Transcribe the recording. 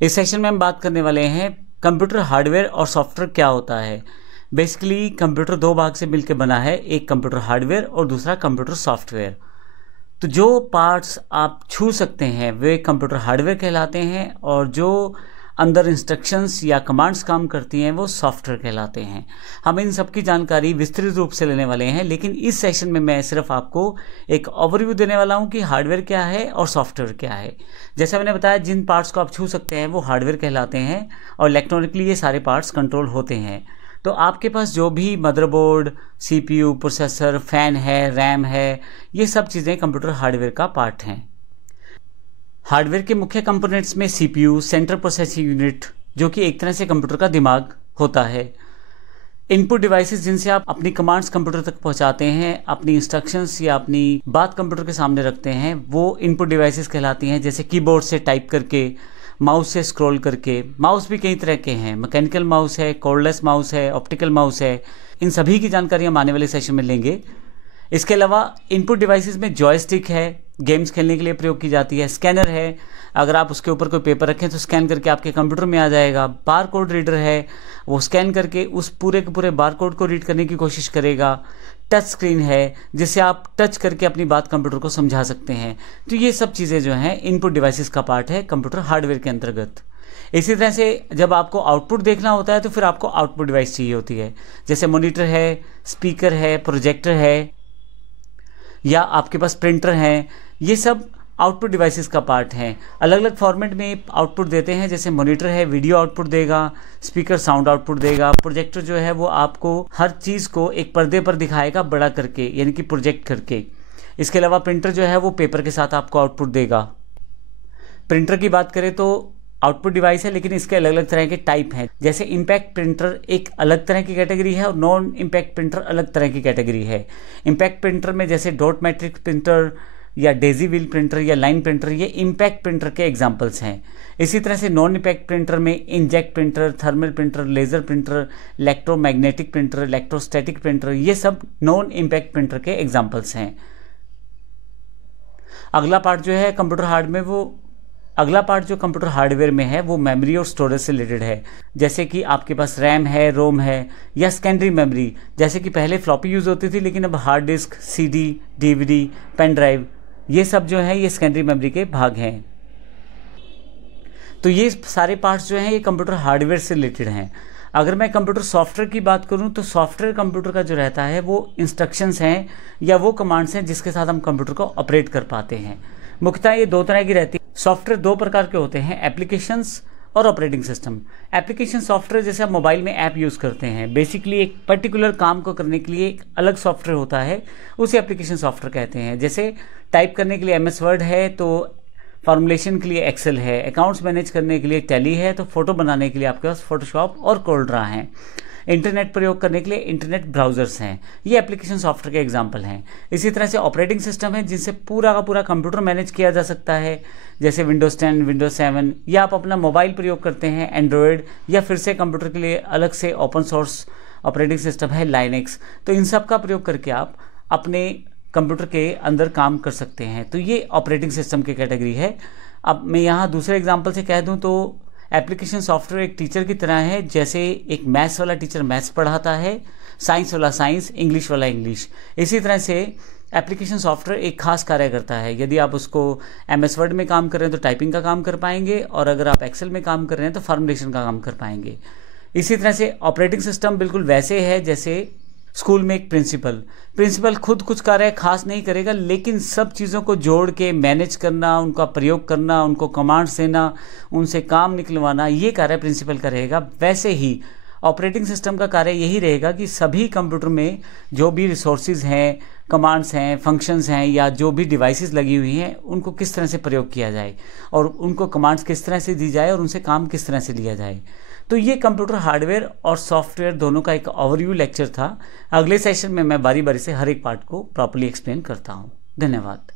इस सेशन में हम बात करने वाले हैं कंप्यूटर हार्डवेयर और सॉफ्टवेयर क्या होता है। बेसिकली कंप्यूटर दो भाग से मिलकर बना है, एक कंप्यूटर हार्डवेयर और दूसरा कंप्यूटर सॉफ्टवेयर। तो जो पार्ट्स आप छू सकते हैं वे कंप्यूटर हार्डवेयर कहलाते हैं और जो अंदर इंस्ट्रक्शंस या कमांड्स काम करती हैं वो सॉफ्टवेयर कहलाते हैं। हम इन सब की जानकारी विस्तृत रूप से लेने वाले हैं, लेकिन इस सेशन में मैं सिर्फ आपको एक ओवरव्यू देने वाला हूं कि हार्डवेयर क्या है और सॉफ्टवेयर क्या है। जैसा मैंने बताया, जिन पार्ट्स को आप छू सकते हैं वो हार्डवेयर कहलाते हैं और इलेक्ट्रॉनिकली ये सारे पार्ट्स कंट्रोल होते हैं। तो आपके पास जो भी मदरबोर्ड, CPU, प्रोसेसर, फैन है, रैम है, ये सब चीज़ें कंप्यूटर हार्डवेयर का पार्ट हैं। हार्डवेयर के मुख्य कंपोनेंट्स में CPU, सेंट्रल प्रोसेसिंग यूनिट, जो कि एक तरह से कंप्यूटर का दिमाग होता है। इनपुट डिवाइसेस जिनसे आप अपनी कमांड्स कंप्यूटर तक पहुंचाते हैं, अपनी इंस्ट्रक्शंस या अपनी बात कंप्यूटर के सामने रखते हैं, वो इनपुट डिवाइसेस कहलाती हैं। जैसे कीबोर्ड से टाइप करके, माउस से स्क्रॉल करके। माउस भी कई तरह के हैं, मैकेनिकल माउस है, कॉर्डलेस माउस है, ऑप्टिकल माउस है। इन सभी की जानकारी हम आने वाले सेशन में लेंगे। इसके अलावा इनपुट डिवाइसेस में जॉयस्टिक है, गेम्स खेलने के लिए प्रयोग की जाती है। स्कैनर है, अगर आप उसके ऊपर कोई पेपर रखें तो स्कैन करके आपके कंप्यूटर में आ जाएगा। बार कोड रीडर है, वो स्कैन करके उस पूरे के पूरे बार कोड को रीड करने की कोशिश करेगा। टच स्क्रीन है, जिससे आप टच करके अपनी बात कंप्यूटर को समझा सकते हैं। तो ये सब चीज़ें जो हैं इनपुट डिवाइसेस का पार्ट है कंप्यूटर हार्डवेयर के अंतर्गत। इसी तरह से जब आपको आउटपुट देखना होता है तो फिर आपको आउटपुट डिवाइस चाहिए होती है। जैसे मॉनिटर है, स्पीकर है, प्रोजेक्टर है, या आपके पास प्रिंटर हैं। ये सब आउटपुट डिवाइसेस का पार्ट हैं। अलग अलग फॉर्मेट में आउटपुट देते हैं। जैसे मॉनिटर है, वीडियो आउटपुट देगा, स्पीकर साउंड आउटपुट देगा, प्रोजेक्टर जो है वो आपको हर चीज़ को एक पर्दे पर दिखाएगा बड़ा करके, यानी कि प्रोजेक्ट करके। इसके अलावा प्रिंटर जो है वो पेपर के साथ आपको आउटपुट देगा। प्रिंटर की बात करें तो आउटपुट डिवाइस है, लेकिन इसके अलग अलग तरह के टाइप हैं। जैसे इम्पैक्ट प्रिंटर एक अलग तरह की कैटेगरी है और नॉन इम्पैक्ट प्रिंटर अलग तरह की कैटेगरी है। इम्पैक्ट प्रिंटर में जैसे डॉट मैट्रिक्स प्रिंटर या डेजी व्हील प्रिंटर या लाइन प्रिंटर, ये इम्पैक्ट प्रिंटर के एग्जांपल्स हैं। इसी तरह से नॉन इम्पैक्ट प्रिंटर में inkjet printer, thermal printer, laser printer, electromagnetic printer, electrostatic printer, ये सब नॉन इम्पैक्ट प्रिंटर के एग्जाम्पल्स हैं। अगला पार्ट जो है कंप्यूटर हार्डवेयर में है वो मेमोरी और स्टोरेज से रिलेटेड है। जैसे कि आपके पास रैम है, रोम है, या सेकेंडरी मेमोरी। जैसे कि पहले फ्लॉपी यूज़ होती थी, लेकिन अब hard disk, CD, DVD, pen drive, ये सब जो है ये सेकेंडरी मेमोरी के भाग हैं। तो ये सारे पार्ट्स जो हैं ये कंप्यूटर हार्डवेयर से रिलेटेड हैं। अगर मैं कंप्यूटर सॉफ्टवेयर की बात करूं तो सॉफ्टवेयर कंप्यूटर का जो रहता है वो इंस्ट्रक्शंस हैं या वो कमांड्स हैं जिसके साथ हम कंप्यूटर को ऑपरेट कर पाते हैं। मुख्यतः ये दो तरह की रहती है। सॉफ्टवेयर दो प्रकार के होते हैं, एप्लीकेशंस और ऑपरेटिंग सिस्टम। एप्लीकेशन सॉफ्टवेयर जैसे आप मोबाइल में ऐप यूज़ करते हैं, बेसिकली एक पर्टिकुलर काम को करने के लिए एक अलग सॉफ्टवेयर होता है, उसे एप्लीकेशन सॉफ्टवेयर कहते हैं। जैसे टाइप करने के लिए MS वर्ड है तो फॉर्मुलेशन के लिए एक्सेल है, अकाउंट्स मैनेज करने के लिए टैली है, तो फोटो बनाने के लिए आपके पास फोटोशॉप और कोल्ड्रा है, इंटरनेट प्रयोग करने के लिए इंटरनेट ब्राउजर्स हैं। ये एप्लीकेशन सॉफ्टवेयर के एग्जांपल हैं। इसी तरह से ऑपरेटिंग सिस्टम है जिनसे पूरा का पूरा कंप्यूटर मैनेज किया जा सकता है, जैसे विंडोज़ 10, विंडोज़ 7, या आप अपना मोबाइल प्रयोग करते हैं एंड्रॉयड, या फिर से कंप्यूटर के लिए अलग से ओपन सोर्स ऑपरेटिंग सिस्टम है लाइनेक्स। तो इन सब का प्रयोग करके आप अपने कंप्यूटर के अंदर काम कर सकते हैं। तो ये ऑपरेटिंग सिस्टम की कैटेगरी है। अब मैं यहाँ दूसरे एग्जांपल से कह दूँ तो एप्लीकेशन सॉफ्टवेयर एक टीचर की तरह है। जैसे एक मैथ्स वाला टीचर मैथ्स पढ़ाता है, साइंस वाला साइंस, इंग्लिश वाला इंग्लिश। इसी तरह से एप्लीकेशन सॉफ्टवेयर एक खास कार्य करता है। यदि आप उसको MS वर्ड में काम कर रहे हैं तो टाइपिंग का काम कर पाएंगे, और अगर आप एक्सेल में काम कर रहे हैं तो फॉर्मुलेशन का काम कर पाएंगे। इसी तरह से ऑपरेटिंग सिस्टम बिल्कुल वैसे है जैसे स्कूल में एक प्रिंसिपल खुद कुछ कार्य खास नहीं करेगा, लेकिन सब चीज़ों को जोड़ के मैनेज करना, उनका प्रयोग करना, उनको कमांड्स देना, उनसे काम निकलवाना, ये कार्य प्रिंसिपल का रहेगा। वैसे ही ऑपरेटिंग सिस्टम का कार्य यही रहेगा कि सभी कंप्यूटर में जो भी रिसोर्सेज हैं, कमांड्स हैं, फंक्शंस हैं, या जो भी डिवाइसेस लगी हुई हैं, उनको किस तरह से प्रयोग किया जाए और उनको कमांड्स किस तरह से दी जाए और उनसे काम किस तरह से लिया जाए। तो ये कंप्यूटर हार्डवेयर और सॉफ्टवेयर दोनों का एक ओवरव्यू लेक्चर था। अगले सेशन में मैं बारी बारी से हर एक पार्ट को प्रॉपर्ली एक्सप्लेन करता हूँ। धन्यवाद।